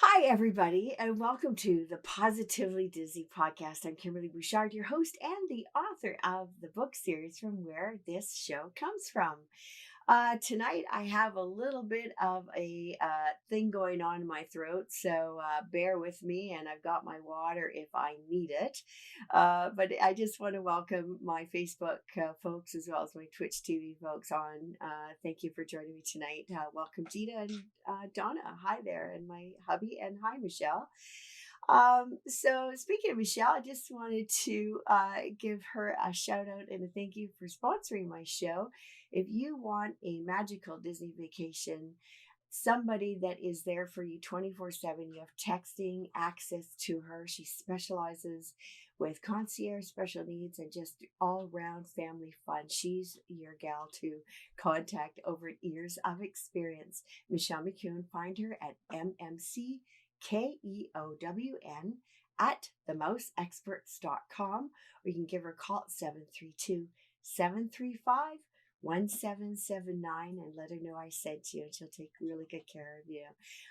Hi, everybody, and welcome to the Positively Disney podcast. I'm Kimberly Bouchard, your host and the author of the book series From Where This Show Comes From. Tonight, I have a little bit of a thing going on in my throat, so bear with me, and I've got my water if I need it. But I just want to welcome my Facebook folks as well as my Twitch TV folks on. Thank you for joining me tonight. Welcome, Gita and Donna. Hi there, and my hubby, and hi, Michelle. So speaking of Michelle, I just wanted to give her a shout out and a thank you for sponsoring my show. If you want a magical Disney vacation, somebody that is there for you 24/7, you have texting access to her. She specializes with concierge special needs and just all round family fun. She's your gal to contact over years of experience. Michelle McEwen, find her at MMCKEOWN at theMouseExperts.com, or you can give her a call at 732-735-1779 and let her know I sent you, and she'll take really good care of you.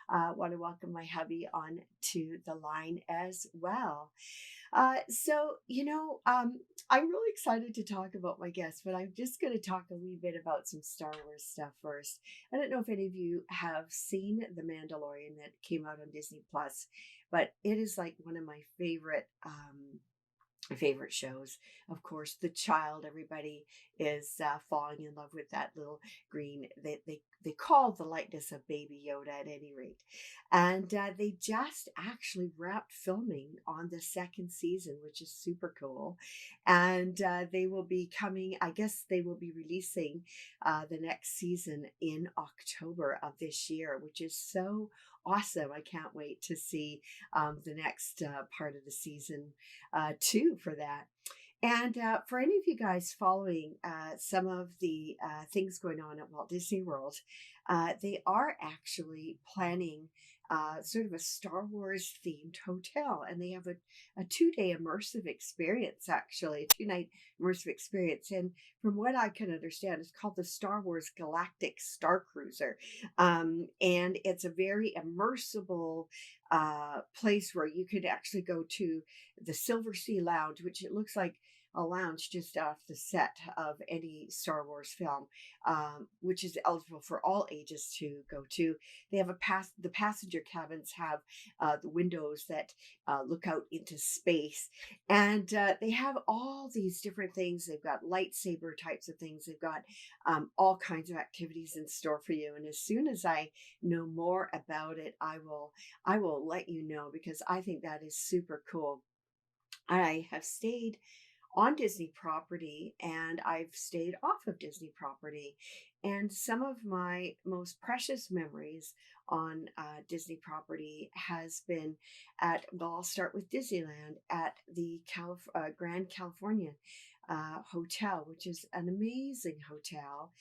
I want to welcome my hubby on to the line as well. I'm really excited to talk about my guest, but I'm just going to talk a wee bit about some Star Wars stuff first. I don't know if any of you have seen The Mandalorian that came out on Disney Plus, but it is like one of my favorite shows. Of course, the child, everybody is falling in love with that little green, they call the likeness of Baby Yoda at any rate. And they just actually wrapped filming on the second season, which is super cool. And they will be coming, I guess they will be releasing the next season in October of this year, which is so awesome. I can't wait to see the next part of the season two for that. And for any of you guys following some of the things going on at Walt Disney World, they are actually planning sort of a Star Wars themed hotel, and they have a 2-day immersive experience, actually, a 2-night immersive experience. And from what I can understand, it's called the Star Wars Galactic Star Cruiser. And it's a very immersible place where you could actually go to the Silver Sea Lounge, which it looks like a lounge just off the set of any Star Wars film, which is eligible for all ages to go to. They have the passenger cabins have the windows that look out into space, and they have all these different things. They've got lightsaber types of things. They've got all kinds of activities in store for you. And as soon as I know more about it, I will let you know, because I think that is super cool. I have stayed on Disney property and I've stayed off of Disney property. And some of my most precious memories on Disney property has been well, I'll start with Disneyland at the Grand Californian Hotel, which is an amazing hotel.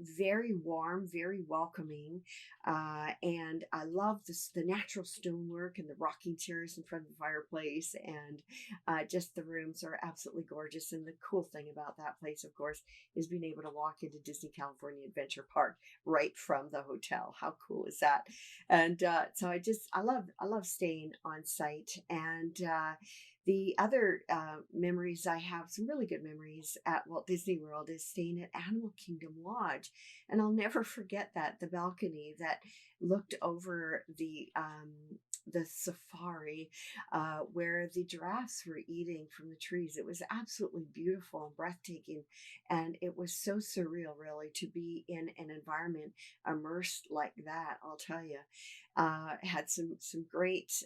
Very warm, very welcoming, and I love the natural stonework and the rocking chairs in front of the fireplace, and just the rooms are absolutely gorgeous. And the cool thing about that place, of course, is being able to walk into Disney California Adventure Park right from the hotel. How cool is that? And so I love staying on site. And the other memories I have, some really good memories at Walt Disney World, is staying at Animal Kingdom Lodge. And I'll never forget that, the balcony that looked over the safari where the giraffes were eating from the trees. It was absolutely beautiful and breathtaking. And it was so surreal, really, to be in an environment immersed like that, I'll tell you. Had some great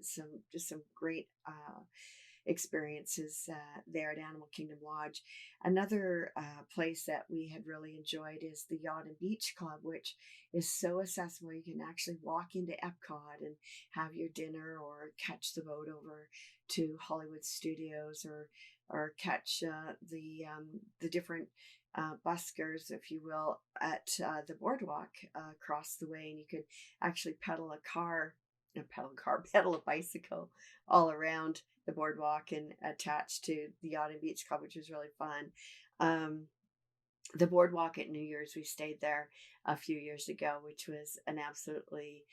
some great experiences there at Animal Kingdom Lodge. Another place that we had really enjoyed is the Yacht and Beach Club, which is so accessible. You can actually walk into Epcot and have your dinner, or catch the boat over to Hollywood Studios, or catch the different buskers, if you will, at the boardwalk across the way, and you could actually pedal a bicycle all around the boardwalk and attached to the Yacht and Beach Club, which was really fun. the boardwalk at New Year's. We stayed there a few years ago, which was an absolutely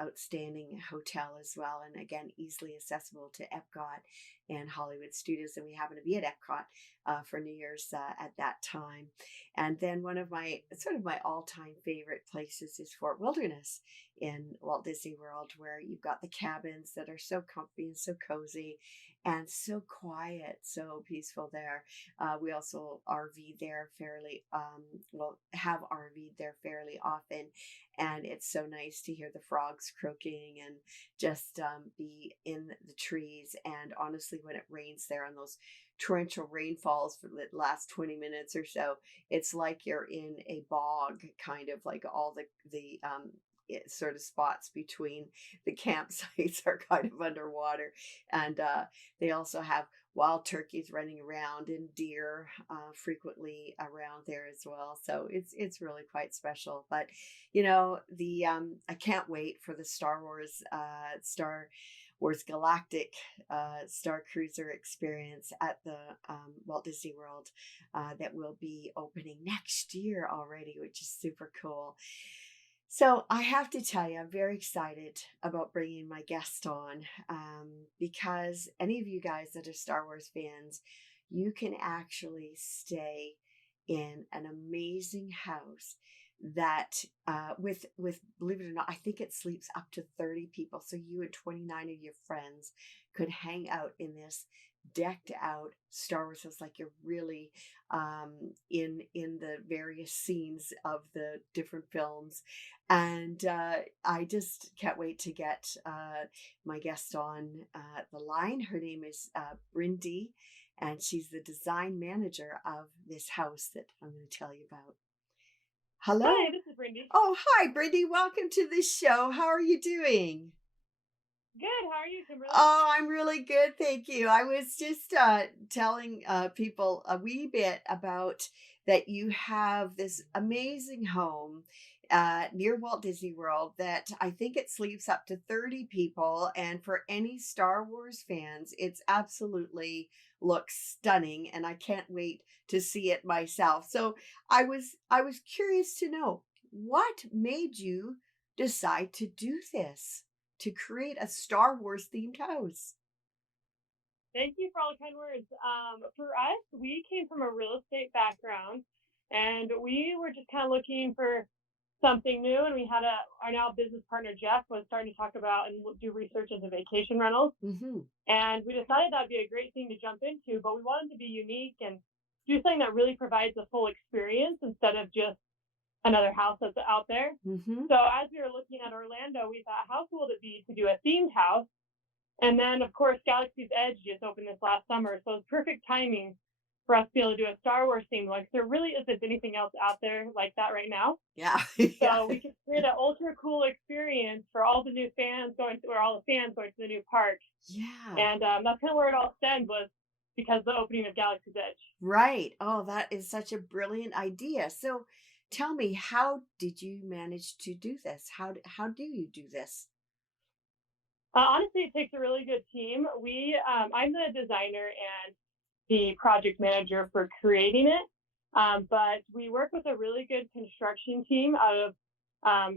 outstanding hotel as well. And again, easily accessible to Epcot and Hollywood Studios. And we happened to be at Epcot for New Year's at that time. And then one of my sort of my all-time favorite places is Fort Wilderness in Walt Disney World, where you've got the cabins that are so comfy and so cozy and so quiet, so peaceful there. We also RV there fairly, well, have RV'd there fairly often. And it's so nice to hear the frogs croaking and just be in the trees. And honestly, when it rains there on those torrential rainfalls for the last 20 minutes or so, it's like you're in a bog, kind of like all sort of spots between the campsites are kind of underwater. And they also have wild turkeys running around and deer frequently around there as well. So it's really quite special. But the I can't wait for the Star Wars Galactic Star Cruiser experience at the Walt Disney World that will be opening next year already, which is super cool. So I have to tell you, I'm very excited about bringing my guest on because any of you guys that are Star Wars fans, you can actually stay in an amazing house that with believe it or not, I think it sleeps up to 30 people. So you and 29 of your friends could hang out in this decked out Star Wars house like you're really in the various scenes of the different films. And I just can't wait to get my guest on the line. Her name is Brindy, and she's the design manager of this house that I'm going to tell you about. Hello. Hi, this is Brindy. Oh, hi, Brindy. Welcome to the show. How are you doing? Good. How are you, Kimberly? Oh, I'm really good, thank you. I was just telling people a wee bit about that you have this amazing home near Walt Disney World that I think it sleeps up to 30 people. And for any Star Wars fans, it's absolutely looks stunning, and I can't wait to see it myself. So I was curious to know what made you decide to do this, to create a Star Wars themed house. Thank you for all the kind words. For us, we came from a real estate background, and we were just kind of looking for something new. And we had our now business partner Jeff was starting to talk about and do research into vacation rentals. Mm-hmm. And we decided that'd be a great thing to jump into, but we wanted to be unique and do something that really provides a full experience instead of just another house that's out there. Mm-hmm. So as we were looking at Orlando, we thought, how cool would it be to do a themed house? And then, of course, Galaxy's Edge just opened this last summer, so it's perfect timing for us to be able to do a Star Wars theme. Like, there really isn't anything else out there like that right now. Yeah. So we could create an ultra cool experience for all the new fans going to, or all the fans going to the new park. Yeah. And that's kind of where it all stemmed, was because of the opening of Galaxy's Edge. Right. Oh, that is such a brilliant idea. So tell me, how did you manage to do this? How do you do this? Honestly, it takes a really good team. I'm the designer and the project manager for creating it, but we work with a really good construction team out of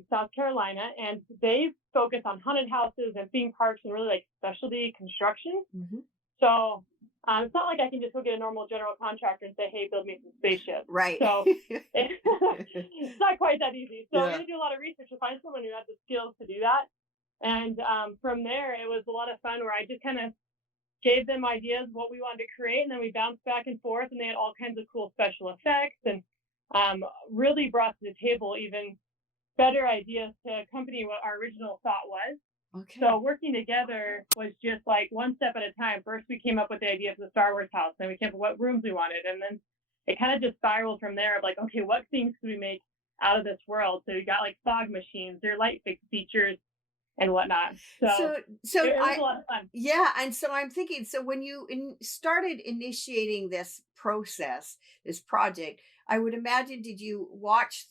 South Carolina, and they focus on haunted houses and theme parks and really like specialty construction. Mm-hmm. So it's not like I can just go get a normal general contractor and say, hey, build me some spaceships. Right. So it's not quite that easy. So Yeah. we had to do a lot of research to find someone who had the skills to do that. And from there, it was a lot of fun where I just kind of gave them ideas of what we wanted to create, and then we bounced back and forth, and they had all kinds of cool special effects and really brought to the table even better ideas to accompany what our original thought was. Okay. So working together was just like one step at a time. First, we came up with the idea of the Star Wars house, then we came up with what rooms we wanted, and then it kind of just spiraled from there of like, okay, what things can we make out of this world? So we got like fog machines, their light fix features, and whatnot. So it was a lot of fun. Yeah, and so I'm thinking, so when you started initiating this process, this project, I would imagine, did you watch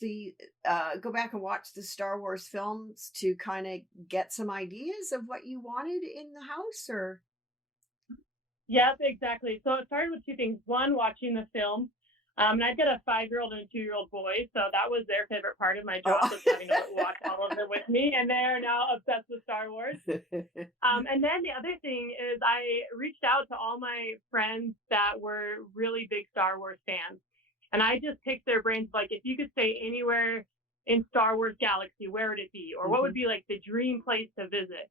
go back and watch the Star Wars films to kind of get some ideas of what you wanted in the house, or? Yes, exactly. So it started with two things. One, watching the film. And I've got a 5-year-old and a 2-year-old boy, so that was their favorite part of my Oh. job was having to watch all of it with me, and they are now obsessed with Star Wars. And then the other thing is I reached out to all my friends that were really big Star Wars fans. And I just picked their brains like, if you could stay anywhere in Star Wars Galaxy, where would it be? Or what would Mhm. be like the dream place to visit?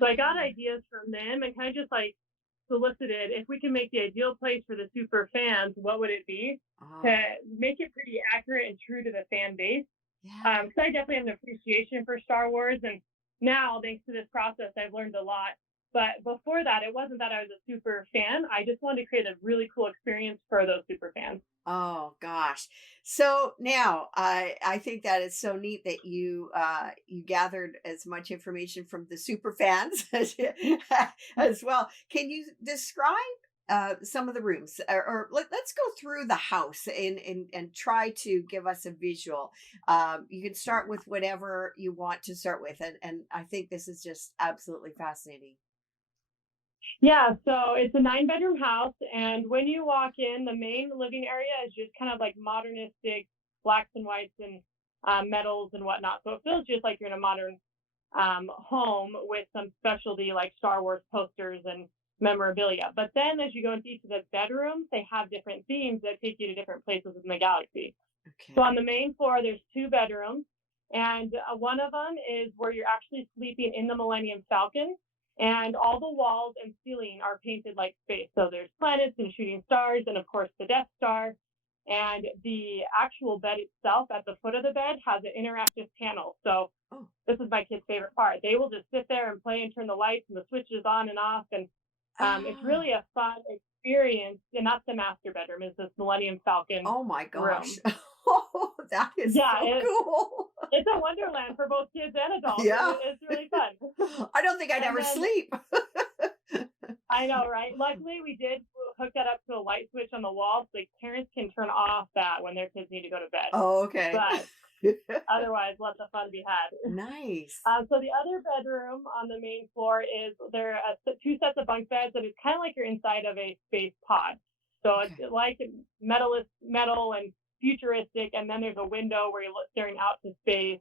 So I got Ah. ideas from them and kind of just like solicited if we can make the ideal place for the super fans, what would it be? To Oh, make it pretty accurate and true to the fan base. yeah. Because I definitely have an appreciation for Star Wars, and now thanks to this process, I've learned a lot. But before that, it wasn't that I was a super fan. I just wanted to create a really cool experience for those super fans. Oh gosh. So now I think that is so neat that you gathered as much information from the super fans as well. Can you describe some of the rooms or let's go through the house and try to give us a visual. You can start with whatever you want to start with and I think this is just absolutely fascinating. Yeah, so it's a 9-bedroom house, and when you walk in, the main living area is just kind of like modernistic blacks and whites and metals and whatnot. So it feels just like you're in a modern home with some specialty like Star Wars posters and memorabilia. But then as you go into each of the bedrooms, they have different themes that take you to different places in the galaxy. So Okay. on the main floor, there's 2 bedrooms, and one of them is where you're actually sleeping in the Millennium Falcon, and all the walls and ceiling are painted like space. So there's planets and shooting stars, and of course the Death Star. And the actual bed itself at the foot of the bed has an interactive panel. So Oh. this is my kid's favorite part. They will just sit there and play and turn the lights and the switches on and off, and it's Ah. really a fun experience. And that's the master bedroom is this Millennium Falcon Oh my gosh. room. Oh, that is Yeah, so cool. it's a wonderland for both kids and adults. Yeah. It's really fun. I don't think I'd And ever then sleep. I know, right? Luckily, we did hook that up to a light switch on the wall, so like parents can turn off that when their kids need to go to bed. Oh, okay. But otherwise, let the fun be had. Nice. So the other bedroom on the main floor is there are 2 sets of bunk beds, and it's kind of like you're inside of a space pod. So it's Okay. like metal and futuristic, and then there's a window where you're staring out to space,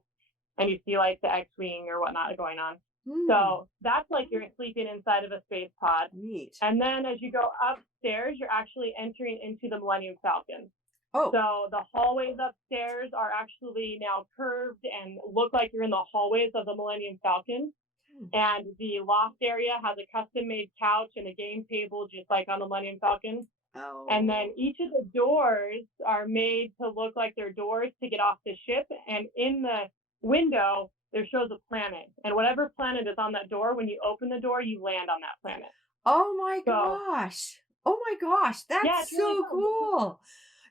and you see like the X-wing or whatnot going on. Hmm. So that's like you're sleeping inside of a space pod. Neat. And then as you go upstairs, you're actually entering into the Millennium Falcon. Oh, So the hallways upstairs are actually now curved and look like you're in the hallways of the Millennium Falcon. hmm. And the loft area has a custom made couch and a game table, just like on the Millennium Falcon. And then Oh. each of the doors are made to look like they're doors to get off the ship. And in the window, there shows a planet. And whatever planet is on that door, when you open the door, you land on that planet. Oh my So, gosh. Oh my gosh. yeah, That's it's really so fun. cool.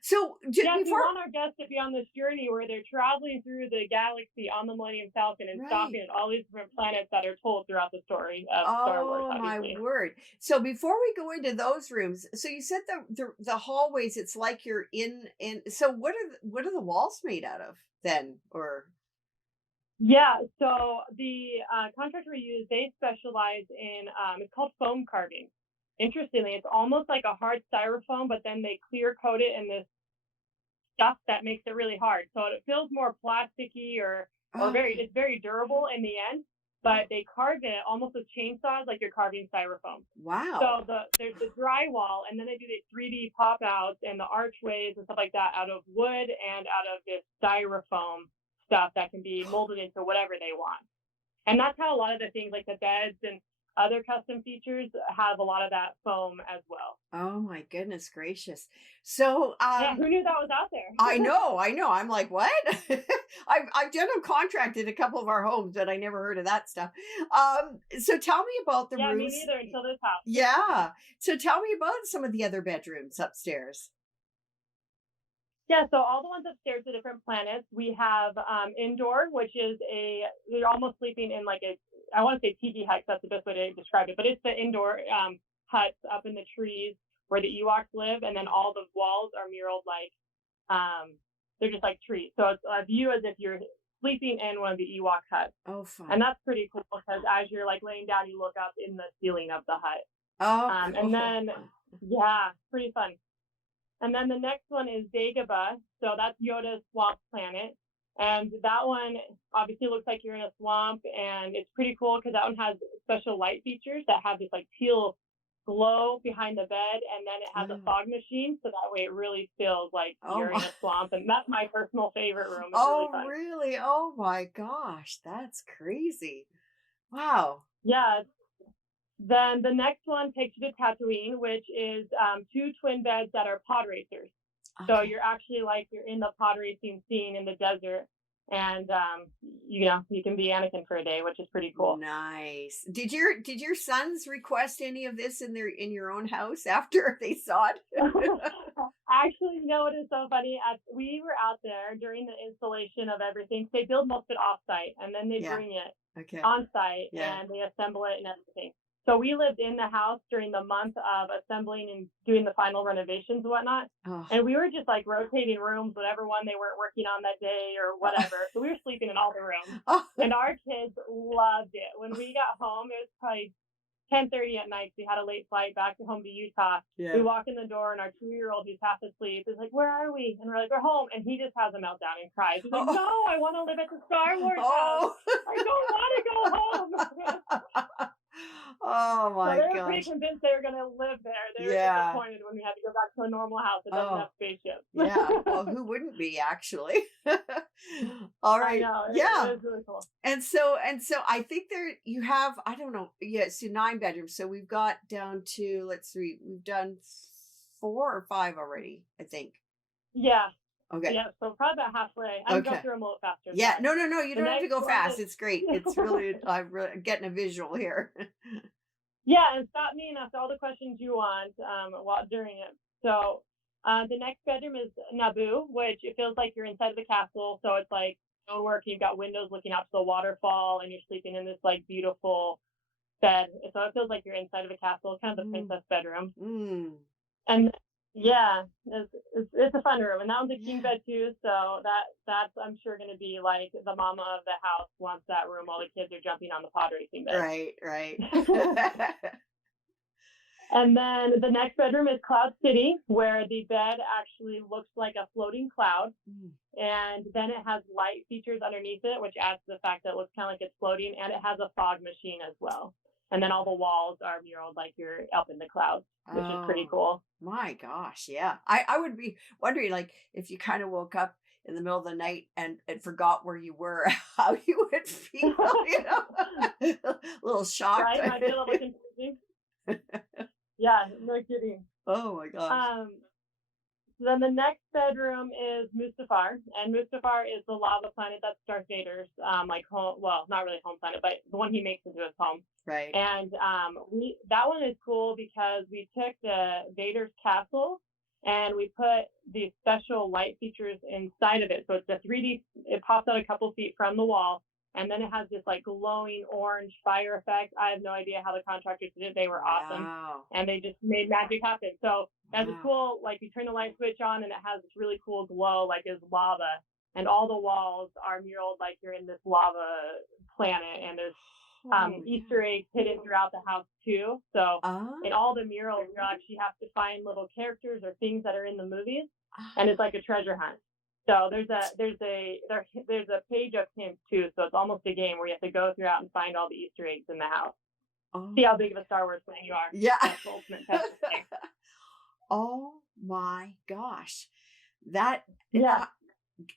So Yes, we before, want our guests to be on this journey where they're traveling through the galaxy on the Millennium Falcon and right. stopping at all these different planets that are told throughout the story of Star Wars, Oh my obviously. word. So before we go into those rooms, so you said the hallways, it's like you're in so what are the walls made out of then? Or Yeah, so the contractor we use, they specialize in, it's called foam carving. Interestingly, it's almost like a hard styrofoam, but then they clear coat it in this stuff that makes it really hard. So it feels more plasticky or okay. it's very durable in the end, Oh, but they carve it almost with chainsaws like you're carving styrofoam. wow. So there's the drywall, and then they do the 3D pop outs and the archways and stuff like that out of wood and out of this styrofoam stuff that can be molded into whatever they want. And that's how a lot of the things like the beds and other custom features have a lot of that foam as well. Oh my goodness gracious. So Yeah, who knew that was out I there? know, I know. I'm like, what? I've general contracted a couple of our homes, but I never heard of that stuff. So tell me about the Yeah, me rooms. neither until this house. Yeah. So tell me about some of the other bedrooms upstairs. Yeah, so all the ones upstairs are different planets. We have indoor, which is you're almost sleeping in like I want to say tiki hut, that's the best way to describe it, but it's the indoor huts up in the trees where the Ewoks live, and then all the walls are muraled like, they're just like trees. So it's a view as if you're sleeping in one of the Ewok huts. Oh, And fun. that's pretty cool because as you're like laying down, you look up in the ceiling of the hut. Oh, And cool. then, yeah, pretty fun. And then the next one is Dagobah. So that's Yoda's swamp planet. And that one obviously looks like you're in a swamp, and it's pretty cool because that one has special light features that have this like teal glow behind the bed, and then it has a Oh, fog machine, so that way it really feels like oh you're in my. a swamp. And that's my personal favorite room. It's really Oh, fun. really? Oh my gosh, that's crazy. Wow. Yeah. Then the next one takes you to Tatooine, which is two twin beds that are pod racers. So Okay. you're actually like you're in the pod racing scene in the desert, and you know you can be Anakin for a day, which is pretty cool. Nice. Did your sons request any of this in your own house after they saw it? Actually, you know what is so funny? We were out there during the installation of everything. They build most of it off site, and then they Yeah. bring it Okay. on site Yeah. and they assemble it and everything. So we lived in the house during the month of assembling and doing the final renovations and whatnot. Oh. And we were just like rotating rooms, whatever one they weren't working on that day or whatever. So we were sleeping in all the rooms. Oh. And our kids loved it. When we got home, it was probably 10:30 at night. We had a late flight back home to Utah. We Yeah. walk in the door, and our 2-year-old, who's half asleep, is like, "Where are we?" And we're like, "We're home." And he just has a meltdown and cries. He's like, Oh. "No, I want to live at the Star Wars house. Oh. I don't want to go home." Oh So my they were pretty gosh. convinced they were going to live there. They were Yeah. disappointed when we had to go back to a normal house that doesn't Oh, have spaceships. yeah. Well, who wouldn't be actually? All I right. know. It Yeah. was really cool. And so I think there you have, I don't know, yeah, so 9 bedrooms. So we've got down to, let's see, we've done 4 or 5 already, I think. Yeah. Okay. Yeah. So probably about halfway. I'm going Okay. through them a little faster. Yeah. But No, no, no. You the don't have to next go one fast. is It's great. It's really, I'm really getting a visual here. Yeah, and stop me and ask all the questions you want while during it. So the next bedroom is Naboo, which it feels like you're inside of the castle. So it's like stonework. You've got windows looking out to the waterfall, and you're sleeping in this like beautiful bed. So it feels like you're inside of a castle, kind of the Mm, princess bedroom. mm, And yeah, it's a fun room, and that one's a king yeah. bed too. So that's I'm sure going to be like the mama of the house wants that room while the kids are jumping on the pod racing bed. Right, right. And then the next bedroom is Cloud City, where the bed actually looks like a floating cloud. Mm. And then it has light features underneath it, which adds to the fact that it looks kind of like it's floating. And it has a fog machine as well. And then all the walls are muraled like you're up in the clouds, which is pretty Oh cool. my gosh, yeah. I would be wondering, like, if you kind of woke up in the middle of the night and forgot where you were, how you would feel, you know? A little shocked. Right? Might be a little confusing. Yeah, no kidding. Oh my gosh. Then the next bedroom is Mustafar, and Mustafar is the lava planet that's Darth Vader's like home. Well, not really home planet, but the one he makes into his home. Right. And that one is cool because we took the Vader's castle and we put these special light features inside of it. So it's a 3D. It pops out a couple feet from the wall, and then it has this like glowing orange fire effect. I have no idea how the contractors did it. They were awesome, Wow. and they just made magic happen. So that's Wow. cool. Like you turn the light switch on, and it has this really cool glow, like it's lava, and all the walls are muraled like you're in this lava planet, and there's Oh, Easter eggs hidden throughout the house too. So in oh, all the murals, you actually have to find little characters or things that are in the movies, ah, and it's like a treasure hunt. So there's a page of hints too. So it's almost a game where you have to go throughout and find all the Easter eggs in the house. See how oh, big of a Star Wars fan you are. yeah. That's the ultimate test. Oh my gosh. That Yeah.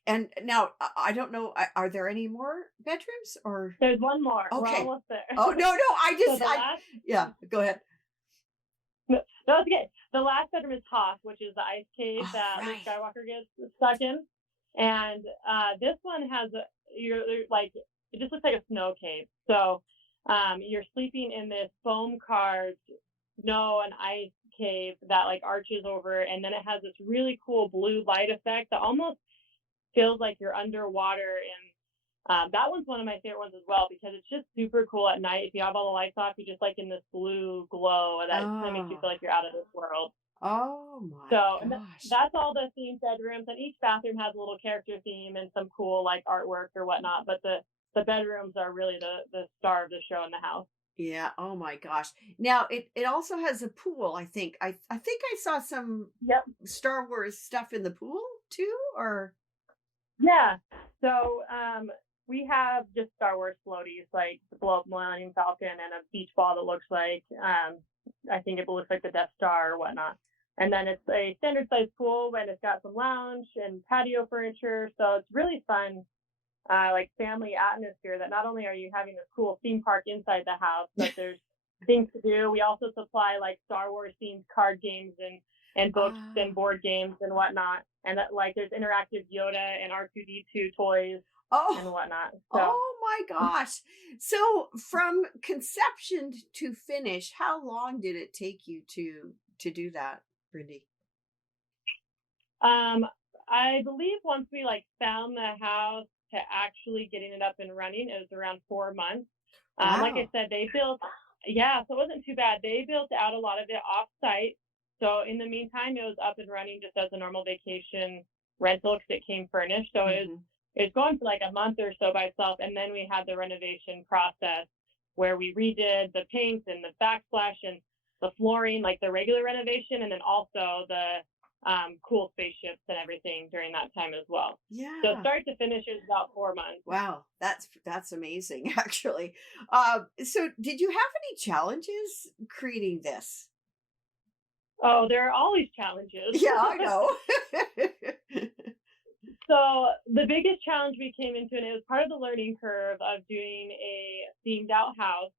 and now I don't know, are there any more bedrooms or There's one more. We're okay. almost there. Oh no, no, So the last yeah, go ahead. no, that's okay. The last bedroom is Hoth, which is the ice cave Oh, that Luke right. Skywalker gets stuck in. And this one has you're like it just looks like a snow cave. So you're sleeping in this foam carved snow and ice cave that like arches over, and then it has this really cool blue light effect that almost feels like you're underwater. And that one's one of my favorite ones as well because it's just super cool at night. If you have all the lights off, you're just like in this blue glow that kind of makes you Oh, feel like you're out of this world. oh my So gosh. that's all the themed bedrooms, and each bathroom has a little character theme and some cool like artwork or whatnot. But the bedrooms are really the star of the show in the house. Yeah. Oh my gosh. Now it also has a pool, I think. I think I saw some Yep. Star Wars stuff in the pool too, or Yeah. So we have just Star Wars floaties, like the blow up Millennium Falcon and a beach ball that looks like I think it looks like the Death Star or whatnot. And then it's a standard size pool, and it's got some lounge and patio furniture. So it's really fun, like family atmosphere. That not only are you having this cool theme park inside the house, but there's things to do. We also supply like Star Wars themed card games and books and ah. board games and whatnot. And that like there's interactive Yoda and R2D2 toys and Oh, whatnot. So oh my gosh. So from conception to finish, how long did it take you to do that, Brindy? um, I believe once we like found the house to actually getting it up and running, it was around 4 months. Like I Wow. said, they built, yeah, so it wasn't too bad. They built out a lot of it off site. So in the meantime, it was up and running just as a normal vacation rental because it came furnished. So Hmm. it was going for like a month or so by itself, and then we had the renovation process where we redid the paint and the backsplash and the flooring, like the regular renovation, and then also the cool spaceships and everything during that time as well. So Yeah. start to finish is about 4 months. Wow, that's amazing actually. So did you have any challenges creating this? Oh, there are always challenges. Yeah, I know. So the biggest challenge we came into, and it was part of the learning curve of doing a themed out house,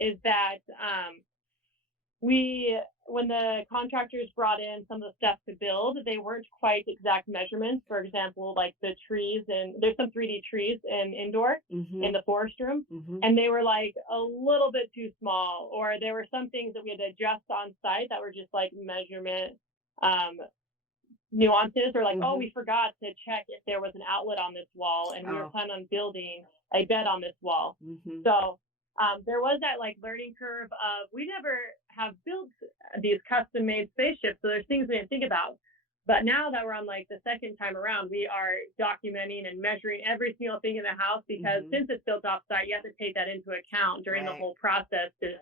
is that we when the contractors brought in some of the stuff to build, they weren't quite exact measurements. For example, like the trees, and there's some 3D trees in indoor in Mhm. the forest room, Mhm. and they were like a little bit too small, or there were some things that we had to adjust on site that were just like measurement um, nuances, or like, oh, Mhm. we forgot to check if there was an outlet on this wall, and we were Oh. planning on building a bed on this wall. Mhm. So there was that like learning curve of we never have built these custom made spaceships, so there's things we didn't think about. But now that we're on like the second time around, we are documenting and measuring every single thing in the house because Mhm. since it's built offsite, you have to take that into account during the Right. whole process to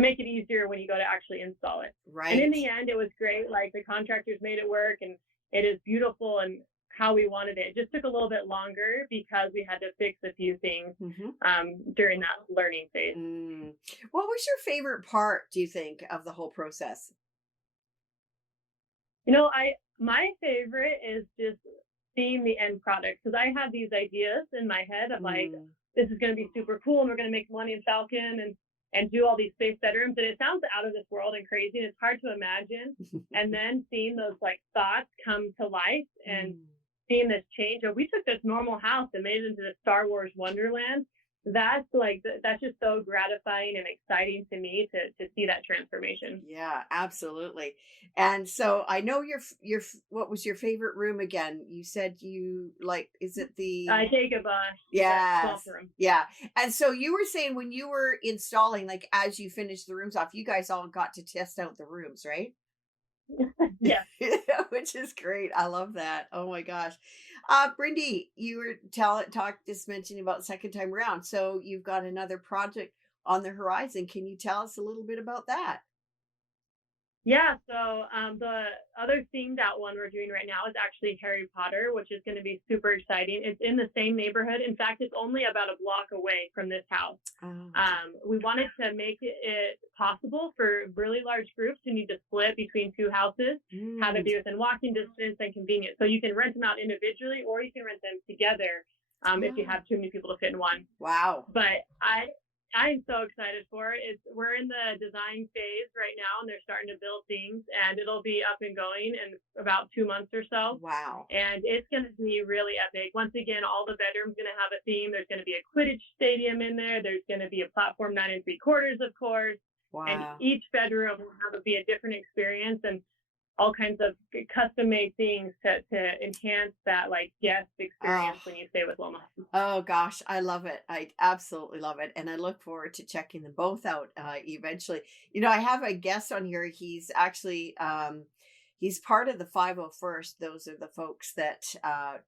make it easier when you go to actually install it. And in Right. the end, it was great. Like the contractors made it work, and it is beautiful and how we wanted it. It just took a little bit longer because we had to fix a few things Mhm. during that learning phase. Mm. What was your favorite part, do you think, of the whole process? You know, I my favorite is just seeing the end product because I have these ideas in my head of like Mm. this is going to be super cool and we're going to make money in Falcon and do all these space bedrooms, and it sounds out of this world and crazy and it's hard to imagine. And then seeing those like thoughts come to life and Mm. seeing this change. Or we took this normal house and made it into the Star Wars Wonderland. That's like that's just so gratifying and exciting to me to see that transformation. Yeah, absolutely. And so I know what was your favorite room again? You said you like, is it the Jacob, the swamp yes. room. Yeah. And so you were saying when you were installing, like as you finished the rooms off, you guys all got to test out the rooms, right? Yes. Which is great. I love that. Oh my gosh. Brindy, you were just mentioning about second time around. So you've got another project on the horizon. Can you tell us a little bit about that? Yeah, so the other themed out one we're doing right now is actually Harry Potter, which is going to be super exciting. It's in the same neighborhood. In fact, it's only about a block away from this house. Oh, okay. We wanted to make it possible for really large groups who need to split between two houses, have it Mm. be within walking distance and convenient. So you can rent them out individually or you can rent them together if you Oh, have too many people to fit in one. wow. But I'm so excited for it. We're in the design phase right now, and they're starting to build things, and it'll be up and going in about 2 months or so. Wow. And it's going to be really epic. Once again, all the bedrooms going to have a theme. There's going to be a Quidditch stadium in there. There's going to be a platform 9 3/4, of course, and Wow. each bedroom will have to be a different experience. And all kinds of custom made things to enhance that like guest Oh, experience when you stay with Loma. oh gosh, I love it. I absolutely love it. And I look forward to checking them both out eventually. I have a guest on here. he's part of the 501st. Those are the folks that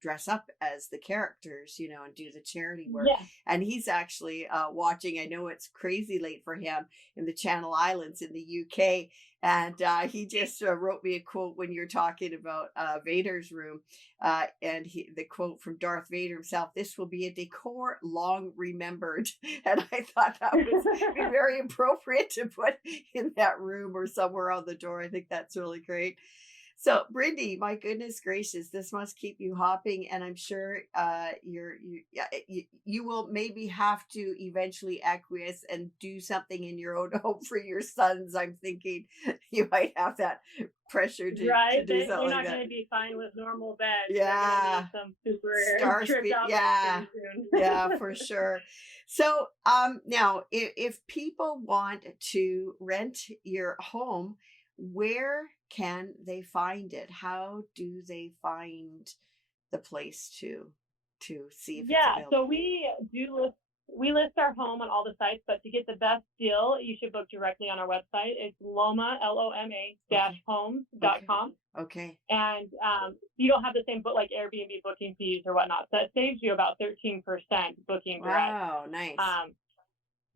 dress up as the characters, and do the charity work. Yeah. And he's actually watching. I know it's crazy late for him in the Channel Islands in the UK. And he just wrote me a quote when you're talking about Vader's room. And the quote from Darth Vader himself, "This will be a decor long remembered." And I thought that would be very appropriate to put in that room or somewhere on the door. I think that's really great. So, Brindy, my goodness gracious, this must keep you hopping, and I'm sure you will maybe have to eventually acquiesce and do something in your own home for your sons. I'm thinking you might have that pressure to Right, do then something you're like not going that. to be fine with normal beds. You're going to Yeah, need some super star tripped speed. out beds Yeah, pretty yeah, soon. for sure. So, now if people want to rent your home, where can they find it? How do they find the place to see if it's Yeah, available? so we list our home on all the sites, but to get the best deal, you should book directly on our website. It's Loma, Loma dash Okay, okay, homes.com. okay. And you don't have the same like Airbnb booking fees or whatnot. So that saves you about 13% booking direct. Wow, nice. Um,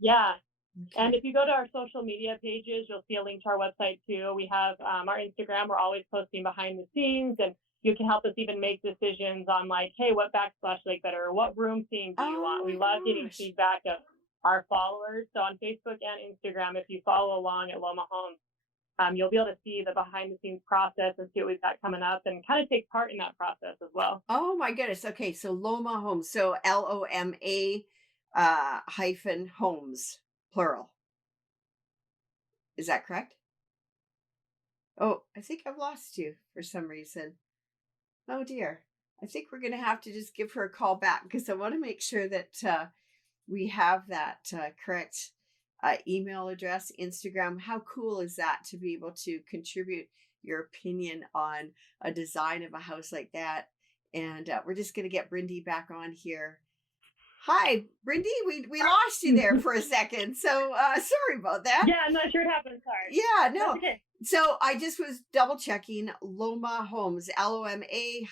yeah. And Okay. if you go to our social media pages, you'll see a link to our website too. We have our Instagram. We're always posting behind the scenes, and you can help us even make decisions on like, hey, what backsplash like better, or what room theme do you Oh want? We my love getting gosh. feedback of our followers. So on Facebook and Instagram, if you follow along at Loma Homes, you'll be able to see the behind the scenes process and see what we've got coming up, and kind of take part in that process as well. Oh my goodness. Okay, so Loma Homes. So Loma hyphen homes, plural. Is that correct? Oh, I think I've lost you for some reason. Oh dear. I think we're going to have to just give her a call back because I want to make sure that we have that correct email address, Instagram. How cool is that to be able to contribute your opinion on a design of a house like that? And we're just going to get Brindy back on here. Hi, Brindy. We lost you there for a second. So sorry about that. Yeah, I'm not sure what happened. Sorry. Yeah, That's no. okay. So I just was double checking Loma Homes, Loma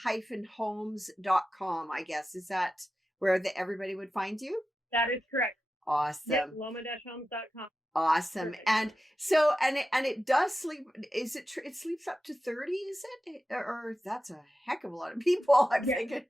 hyphen homes.com, I guess. Is that where everybody would find you? That is correct. Yep, Awesome. loma-homes.com. Awesome. Perfect. And so it does sleep, is it it sleeps up to 30, is it? Or that's a heck of a lot of people, I'm Yeah, thinking.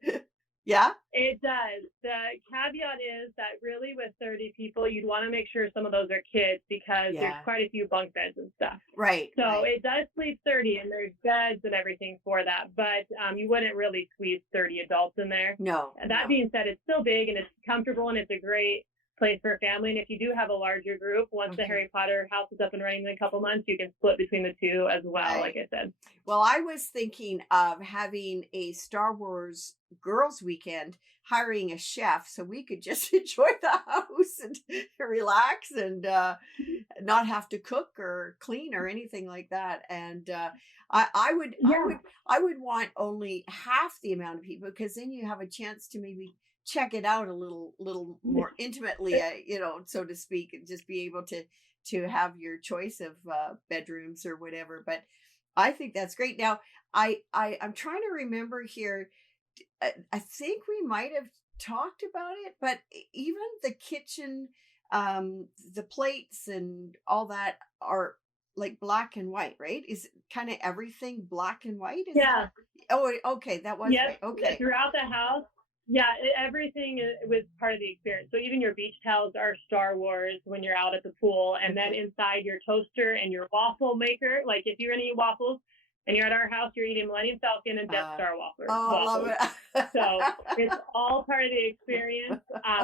Yeah? it does. The caveat is that really with 30 people, you'd want to make sure some of those are kids because there's Yeah. quite a few bunk beds and stuff. Right, So right. it does sleep 30 and there's beds and everything for that, but you wouldn't really squeeze 30 adults in there. No, That no. being said, it's still big and it's comfortable and it's a great place for a family. And if you do have a larger group, once the Okay. Harry Potter house is up and running in a couple months, you can split between the two as well, like Right. I said. Well, I was thinking of having a Star Wars girls' weekend, hiring a chef so we could just enjoy the house and relax and not have to cook or clean or anything like that. And Yeah. I would want only half the amount of people because then you have a chance to maybe check it out a little more intimately, so to speak, and just be able to have your choice of bedrooms or whatever. But I think that's great. Now, I'm trying to remember here. I think we might have talked about it, but even the kitchen, the plates and all that are like black and white, right? Is kind of everything black and white? Is that? Yeah. Oh, okay, that was Yes. right. Okay. Throughout the house. Yeah, everything was part of the experience. So even your beach towels are Star Wars when you're out at the pool, and then Okay. inside your toaster and your waffle maker. Like if you're gonna eat waffles and you're at our house, you're eating Millennium Falcon and Death Star Oh, I love waffles. So it's it. all part of the experience.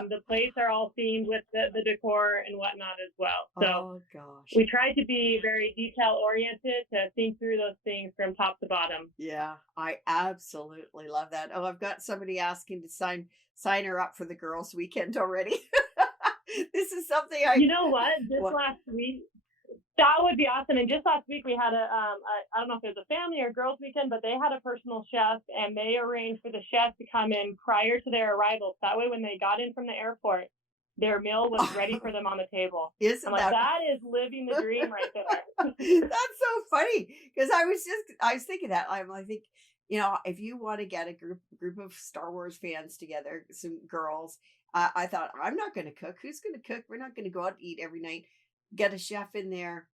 The plates are all themed with the decor and whatnot as well. So Oh gosh. we try to be very detail oriented to think through those things from top to bottom. Yeah, I absolutely love that. Oh, I've got somebody asking to sign her up for the girls' weekend already. This is something You know what? This what? last week, that would be awesome. And just last week, we had I don't know if it was a family or girls' weekend, but they had a personal chef and they arranged for the chef to come in prior to their arrival. So that way, when they got in from the airport, their meal was ready for them on the table. I'm Isn't like, that that is living the dream right there. That's so funny because I was thinking that I think if you want to get a group of Star Wars fans together, some girls, I thought I'm not going to cook. Who's going to cook? We're not going to go out and eat every night. Get a chef in there,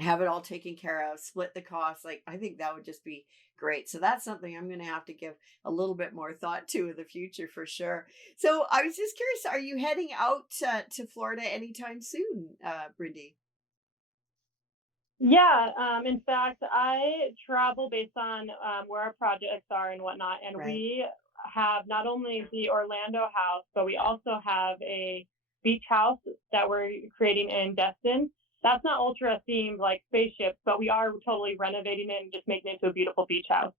have it all taken care of, split the cost. Like I think that would just be great. So that's something I'm going to have to give a little bit more thought to in the future for sure. So I was just curious, are you heading out to Florida anytime soon, Brindy? Yeah, in fact, I travel based on where our projects are and whatnot, and Right. we have not only the Orlando house, but we also have a beach house that we're creating in Destin. That's not ultra themed like spaceships, but we are totally renovating it and just making it into a beautiful beach house.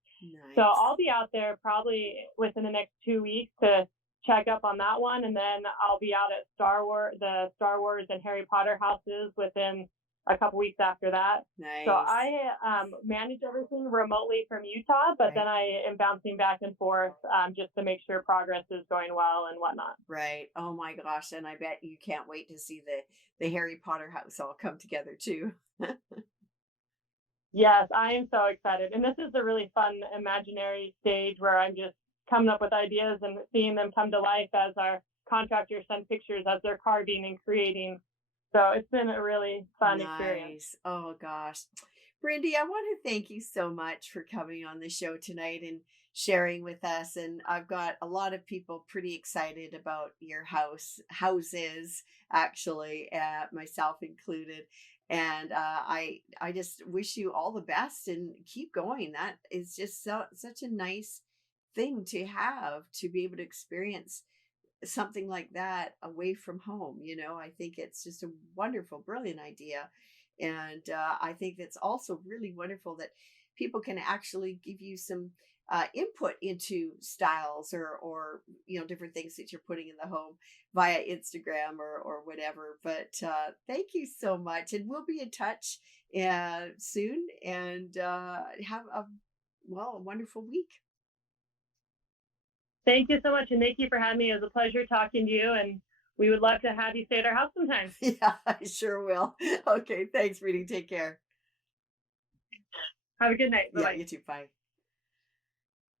So Nice. I'll be out there probably within the next 2 weeks to check up on that one, and then I'll be out at the Star Wars and Harry Potter houses within a couple weeks after that. So Nice. I manage everything remotely from Utah, but then Right. I am bouncing back and forth just to make sure progress is going well and whatnot. Right. Oh my gosh. And I bet you can't wait to see the Harry Potter house all come together too. Yes, I am so excited. And this is a really fun imaginary stage where I'm just coming up with ideas and seeing them come to life as our contractors send pictures as they're carving and creating. So it's been a really fun experience. Nice. Oh gosh. Brandy, I want to thank you so much for coming on the show tonight and sharing with us. And I've got a lot of people pretty excited about your houses, actually, myself included. And I just wish you all the best and keep going. That is just such a nice thing to have to be able to experience something like that away from home. I think it's just a wonderful, brilliant idea. And I think it's also really wonderful that people can actually give you some input into styles or different things that you're putting in the home via Instagram or whatever. But thank you so much, and we'll be in touch soon. And have a wonderful week. Thank you so much. And thank you for having me. It was a pleasure talking to you. And we would love to have you stay at our house sometime. Yeah, I sure will. Okay, thanks, Reading. Take care. Have a good night. Bye Yeah, bye. you too. Bye.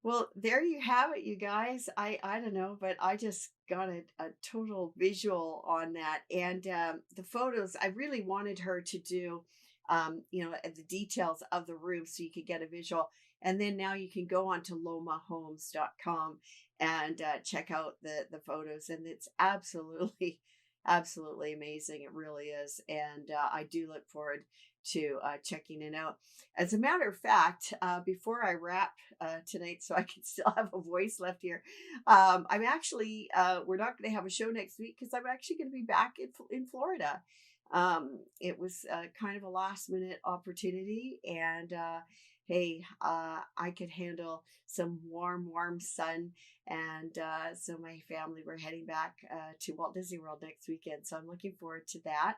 Well, there you have it, you guys. I don't know, but I just got a total visual on that, and the photos. I really wanted her to do, the details of the roof so you could get a visual, and then now you can go on to lomahomes.com and check out the photos, and it's absolutely absolutely amazing. It really is, and I do look forward to checking it out. As a matter of fact, before I wrap tonight, so I can still have a voice left here, I'm actually, we're not going to have a show next week because I'm actually going to be back in Florida. It was kind of a last minute opportunity, and hey, I could handle some warm sun. And so my family, we're heading back to Walt Disney World next weekend. So I'm looking forward to that.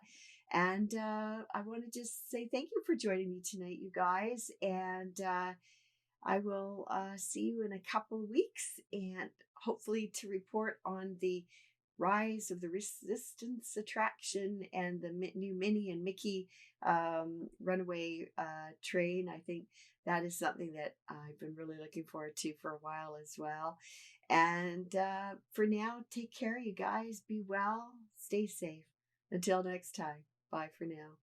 And I want to just say thank you for joining me tonight, you guys. And I will see you in a couple of weeks and hopefully to report on the rise of the resistance attraction and the new Minnie and Mickey runaway train. I think that is something that I've been really looking forward to for a while as well. And for now, take care, you guys. Be well, stay safe. Until next time, bye for now.